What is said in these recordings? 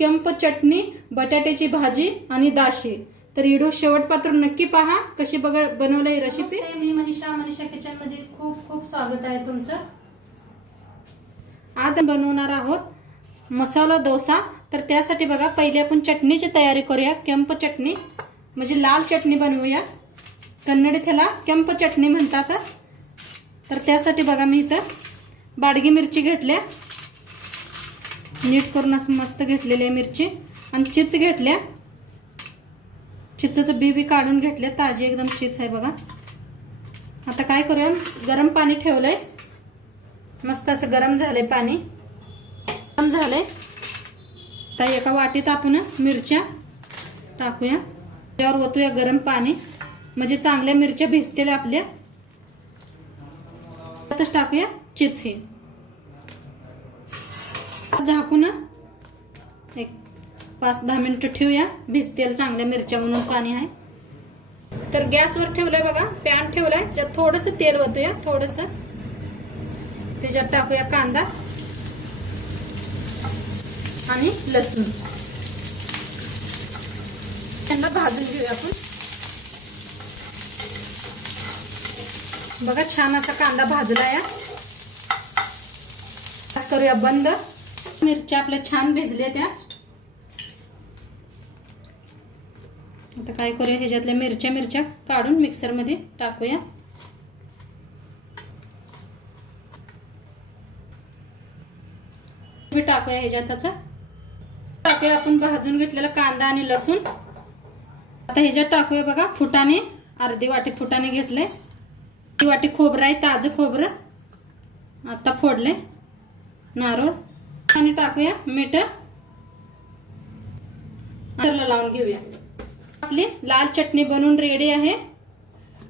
चटणी बटाट्याची भाजी आणि दाशी. तर व्हिडिओ शेवटपासून नक्की पहा कशी बघ बनवलंय रेसिपी मी मनीषा मनीषा किचनमध्ये खूप खूप स्वागत आहे तुमचं. आज बनवणार आहोत मसाला डोसा. तर त्यासाठी बघा पहिले आपण चटणीची तयारी करूया केंप चटणी. म्हणजे लाल चटणी बनवूया. कन्नडीत ह्याला केंप चटणी म्हणतात. तर त्यासाठी बघा मी इथं बाडगी मिरची घेतल्या. नीट करून असं मस्त घेतलेली आहे मिरची. आणि चिच घेतल्या. चिचचं बी बी काढून घेतले ताजी एकदम चिच आहे बघा. आता काय करूया? गरम पाणी ठेवलं आहे मस्त असं गरम झालंय पाणी. गरम झालंय. तर एका वाटीत आपण मिरच्या टाकूया. त्यावर ओतूया गरम पाणी. म्हणजे चांगल्या मिरच्या भिजतील आपल्या. आताच टाकूया चिच ही. झाकून एक पाच दहा मिनिटं ठेवूया. भिजतेल चांगल्या मिरच्या म्हणून पाणी आहे. तर गॅसवर ठेवलंय बघा पॅन ठेवलाय. त्यात थोडंसं तेल वतूया थोडंसं. त्याच्यात टाकूया कांदा आणि लसूण. त्यांना भाजून घेऊया आपण. बघा छान असा कांदा भाजला या करूया बंद. मिरच्या आपल्या छान भिजल्या त्या. आता काय करूया ह्याच्यातल्या मिरच्या मिरच्या काढून मिक्सरमध्ये टाकूया. बी टाकूया त्याचा टाकूया आपण भाजून घेतलेला कांदा आणि लसूण. आता ह्याच्यात टाकूया बघा फुटाने अर्धी वाटी फुटाने घेतले. ती वाटी खोबरं आहे ताजं खोबरं. आता फोडले नारळ. आणि टाकूया मीठ. लावून घेऊया. आपली लाल चटणी बनवून रेडी आहे.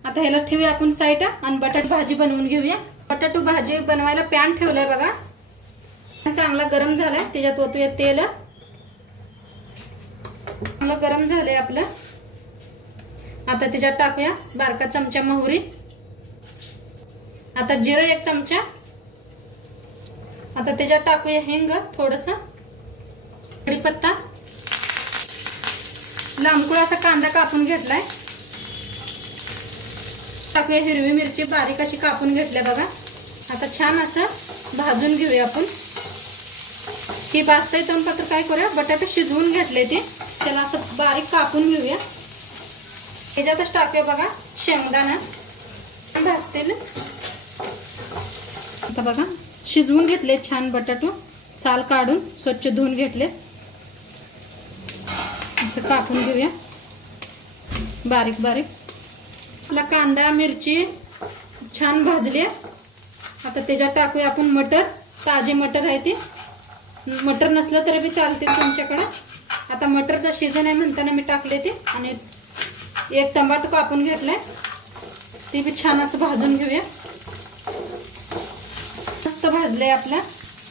आता ह्याला ठेवूया आपण साईड आणि बटाट भाजी बनवून घेऊया. बटाटू भाजी बनवायला पॅन ठेवलाय बघा. चांगला गरम झालाय त्याच्यात ओतूया तेल. चांगलं गरम झालंय आपलं. आता त्याच्यात टाकूया बारका चमचा मोहरी. आता जिरं एक चमचा आता त्याच्यात टाकूया हिंग थोडस. कढीपत्ता. लांबकुळ असा कांदा कापून घेतलाय. टाकूया हिरवी मिरची बारीक अशी कापून घेतल्या बघा. आता छान असं भाजून घेऊया आपण. ही भाजता तंपत्र काय करूया? बटाटे शिजवून घेतले ते. त्याला असं बारीक कापून घेऊया. त्याच्यातच टाकूया बघा शेंगदाणा. भाजतील आता बघा. शिजवून घेतले छान बटाटो साल काढून स्वच्छ धुवून घेतले असं कापून घेऊया. बारीक बारीक. आपला कांदा मिरची छान भाजली आता त्याच्यात टाकूया आपण मटर. ताजे मटर आहे ते. मटर नसलं तरी बी चालते तुमच्याकडं. आता मटरचा सीझन आहे म्हणताना मी टाकले ते. आणि एक टमाटो कापून घेतलाय. ते बी छान असं भाजून घेऊया. भाजले आपला.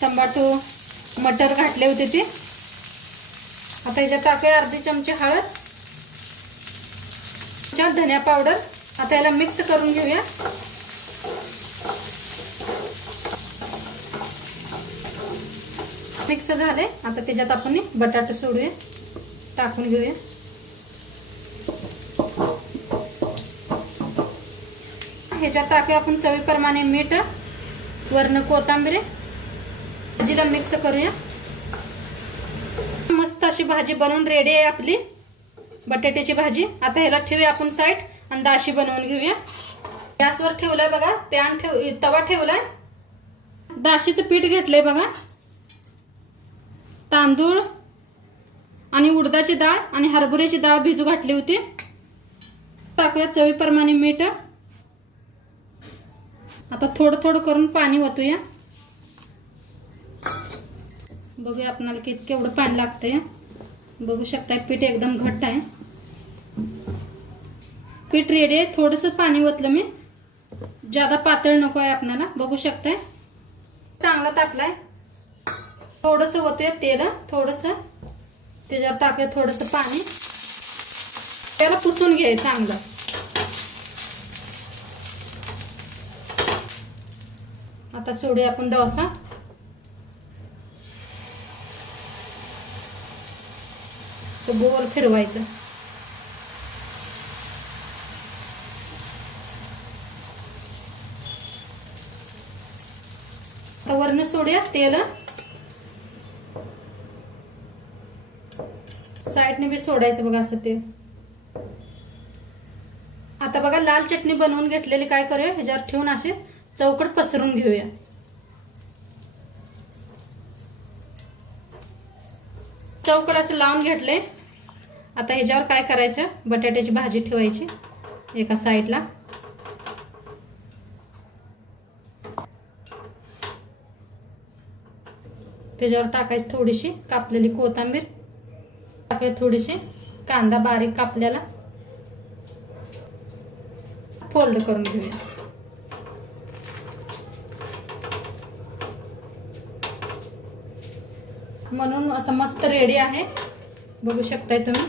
टमाटो मटर घातले होते ते. आता याच्यात टाकूया अर्धी चमचे हळद. धनिया पावडर. आता याला मिक्स करून घेऊया. मिक्स झाले. आता त्याच्यात आपण बटाटे सोडूया. टाकून घेऊया. ह्याच्यात टाकूया आपण चवीप्रमाणे मीठ. वरण कोथंबीर भाजीला मिक्स करूया. मस्त अशी भाजी बनवून रेडी आहे आपली. बटाट्याची भाजी. आता ह्याला ठेवूया आपण साईड आणि दाशी बनवून घेऊया. गॅसवर ठेवलंय बघा. पॅन ठेव तवा ठेवलाय. दाशीचं पीठ घेतलंय बघा. तांदूळ आणि उडदाची डाळ आणि हरभऱ्याची डाळ भिजू घातली होती. टाकूया चवीप्रमाणे मीठ. आता थोडं थोडं करून पाणी ओतूया. बघूया आपणाला किती केवढं पाणी लागतंय. बघू शकताय पीठ एकदम घट्ट आहे. पीठ रेडी आहे. थोडंसं पाणी ओतलं मी. ज्यादा पातळ नको आहे आपल्याला बघू शकताय. चांगला तापलाय. थोडंसं ओतूया तेल. थोडंसं. त्याच्यावर टाकूया थोडंसं पाणी. त्याला पुसून घे चांगलं. आता सोडूया आपण डोसा. असं गोल फिरवायचं. आता वरनं सोडूया तेल. साईडने बी सोडायचं बघा असं ते आता बघा लाल चटणी बनवून घेतलेली काय करूया ह्याच्यावर ठेवून असे. चौकट पसरून घेऊया. चौकट असं लावून घेतले. आता ह्याच्यावर काय करायचं? बटाट्याची भाजी ठेवायची एका साईडला. त्याच्यावर टाकायची थोडीशी कापलेली कोथिंबीर. टाकायची थोडीशी कांदा बारीक कापलेला. फोल्ड करून घेऊया. म्हणून असं मस्त रेडी आहे. बघू शकताय तुम्ही.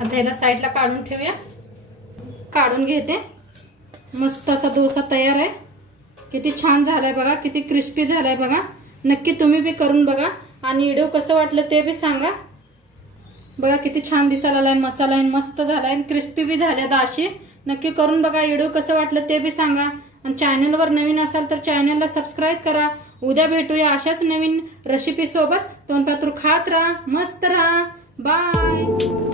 आता ह्याला साईडला काढून ठेवूया. काढून घेते. मस्त असा डोसा तयार आहे. किती छान झालाय बघा. किती क्रिस्पी झालाय बघा. नक्की तुम्ही बी करून बघा. आणि व्हिडिओ कसं वाटलं ते बी सांगा. बघा किती छान दिसायला आलाय मसाला आहे मस्त झालाय. क्रिस्पी बी झाल्या दाशी नक्की करून बघा. व्हिडिओ कसं वाटलं ते बी सांगा. आणि चॅनलवर नवीन असाल तर चॅनलला सबस्क्राईब करा. उद्या भेटूया अशाच नवीन रेसिपीसोबत तोंडपातूर खात राहा मस्त राहा. बाय